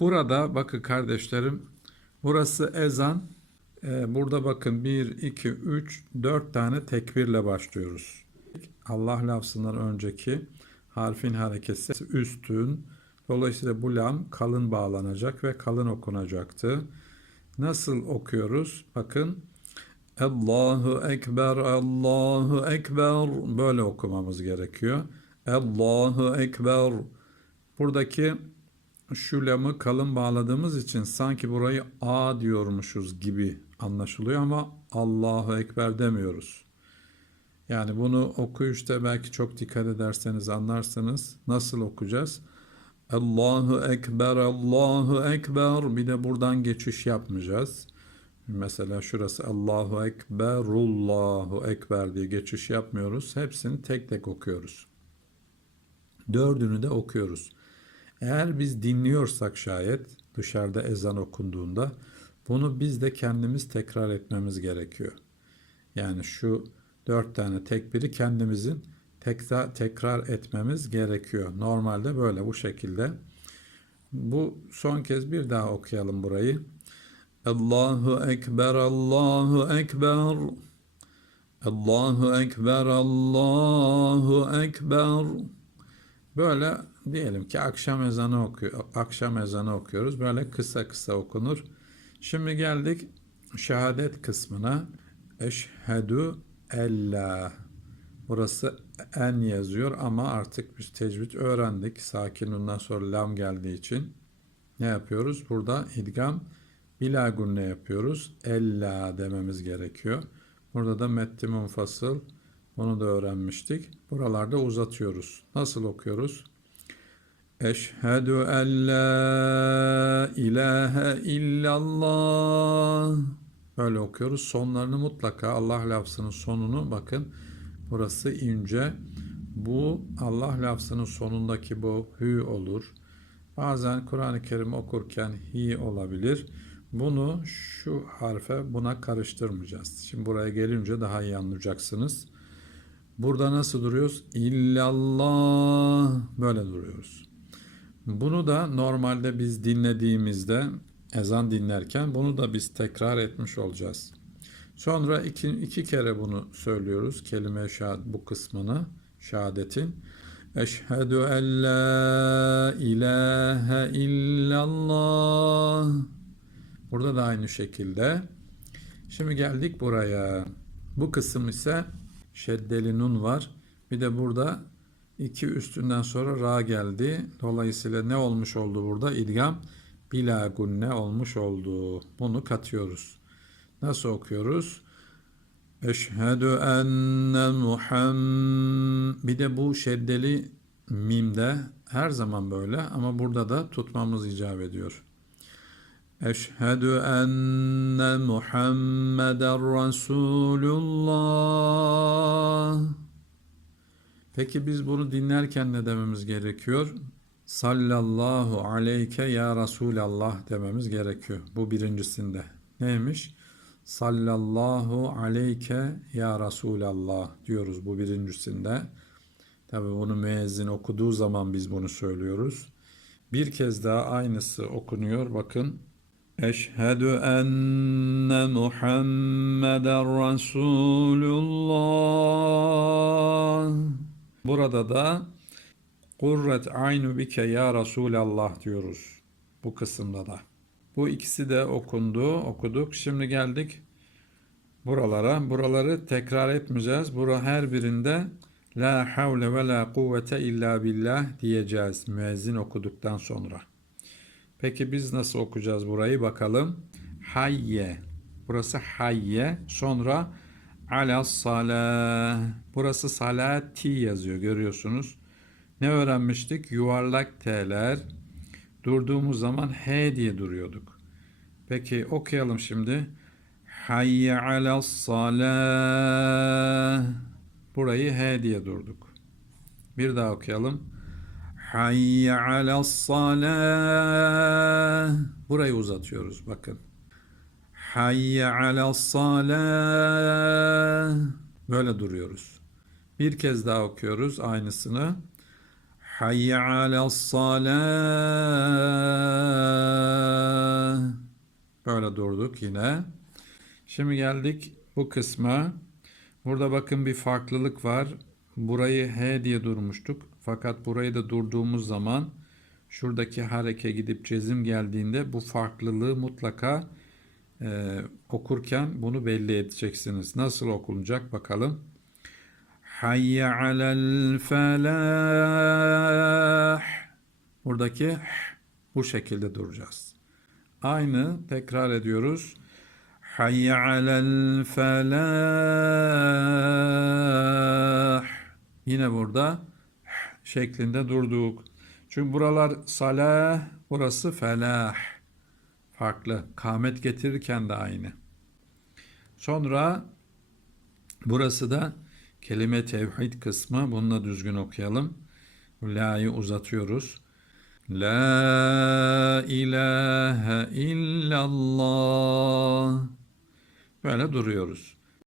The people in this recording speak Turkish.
Burada bakın kardeşlerim burası ezan. Ee, burada bakın 1, 2, 3, 4 tane tekbirle başlıyoruz. Allah lafzından önceki harfin hareketi üstün. Dolayısıyla bu lam kalın bağlanacak ve kalın okunacaktı. Nasıl okuyoruz? Bakın Allahu Ekber, Allahu Ekber böyle okumamız gerekiyor. Allahu Ekber. Buradaki şu lamı kalın bağladığımız için sanki burayı A diyormuşuz gibi anlaşılıyor ama Allahu Ekber demiyoruz. Yani bunu okuyuşta belki çok dikkat ederseniz anlarsınız. Nasıl okuyacağız? Allahu Ekber, Allahu Ekber. Bir de buradan geçiş yapmayacağız. Mesela şurası Allahu Ekberullahu Ekber diye geçiş yapmıyoruz. Hepsini tek tek okuyoruz. Dördünü de okuyoruz. Eğer biz dinliyorsak şayet dışarıda ezan okunduğunda bunu biz de kendimiz tekrar etmemiz gerekiyor. Yani şu dört tane tekbiri kendimizin tekrar, tekrar etmemiz gerekiyor. Normalde böyle bu şekilde. Bu son kez bir daha okuyalım burayı. Allahu Ekber, Allahu Ekber. Allahu Ekber, Allahu Ekber. Böyle diyelim ki akşam ezanı okuyor, akşam ezanı okuyoruz. Böyle kısa kısa okunur. Şimdi geldik şehadet kısmına. Eşhedü ella. Burası en yazıyor ama artık biz tecvid öğrendik. Sakinundan sonra lam geldiği için ne yapıyoruz? Burada idgam bila gunne yapıyoruz. Ella dememiz gerekiyor. Burada da metti munfasıl. Bunu da öğrenmiştik. Buralarda uzatıyoruz. Nasıl okuyoruz? Eşhedü en la ilahe illallah. Böyle okuyoruz. Sonlarını mutlaka Allah lafzının sonunu bakın. Burası ince. Bu Allah lafzının sonundaki bu hü olur. Bazen Kur'an-ı Kerim okurken hi olabilir. Bunu şu harfe buna karıştırmayacağız. Şimdi buraya gelince daha iyi anlayacaksınız. Burada nasıl duruyoruz? İllallah böyle duruyoruz. Bunu da normalde biz dinlediğimizde ezan dinlerken bunu da biz tekrar etmiş olacağız. Sonra iki, iki kere bunu söylüyoruz. Kelime şahad bu kısmını şehadetin. Eşhedü en la ilahe illallah. Burada da aynı şekilde. Şimdi geldik buraya. Bu kısım ise şeddeli nun var. Bir de burada iki üstünden sonra ra geldi. Dolayısıyla ne olmuş oldu burada? İdgam bila gunne olmuş oldu. Bunu katıyoruz. Nasıl okuyoruz? Eşhedü enne Muham bir de bu şeddeli mimde her zaman böyle ama burada da tutmamız icap ediyor. Eşhedü enne Muhammeden Resulullah. Peki biz bunu dinlerken ne dememiz gerekiyor? Sallallahu aleyke ya Resulallah dememiz gerekiyor. Bu birincisinde. Neymiş? Sallallahu aleyke ya Resulallah diyoruz bu birincisinde. Tabi bunu müezzin okuduğu zaman biz bunu söylüyoruz. Bir kez daha aynısı okunuyor. Bakın. Eşhedü enne Muhammeden Resulullah. Burada da Kurret aynu bike ya Resulallah diyoruz. Bu kısımda da. Bu ikisi de okundu, okuduk. Şimdi geldik buralara. Buraları tekrar etmeyeceğiz. Bura her birinde La havle ve la kuvvete illa billah diyeceğiz müezzin okuduktan sonra. Peki biz nasıl okuyacağız burayı bakalım. Hayye. Burası hayye. Sonra ala salah. Burası salati yazıyor görüyorsunuz. Ne öğrenmiştik? Yuvarlak T'ler. Durduğumuz zaman H diye duruyorduk. Peki okuyalım şimdi. Hayye ala salah. Burayı H diye durduk. Bir daha okuyalım. Hayye ala salah. Burayı uzatıyoruz bakın. Hayye ala salah. Böyle duruyoruz. Bir kez daha okuyoruz aynısını. Hayye ala salah. Böyle durduk yine. Şimdi geldik bu kısma. Burada bakın bir farklılık var. Burayı H diye durmuştuk. Fakat burayı da durduğumuz zaman şuradaki hareke gidip cezim geldiğinde bu farklılığı mutlaka e, okurken bunu belli edeceksiniz. Nasıl okunacak bakalım. Hayye alel felah. Buradaki bu şekilde duracağız. Aynı tekrar ediyoruz. Hayye alel felah. Yine burada şeklinde durduk. Çünkü buralar salah, burası felah. Farklı. Kamet getirirken de aynı. Sonra burası da kelime tevhid kısmı. Bunu da düzgün okuyalım. La'yı uzatıyoruz. La ilahe illallah. Böyle duruyoruz.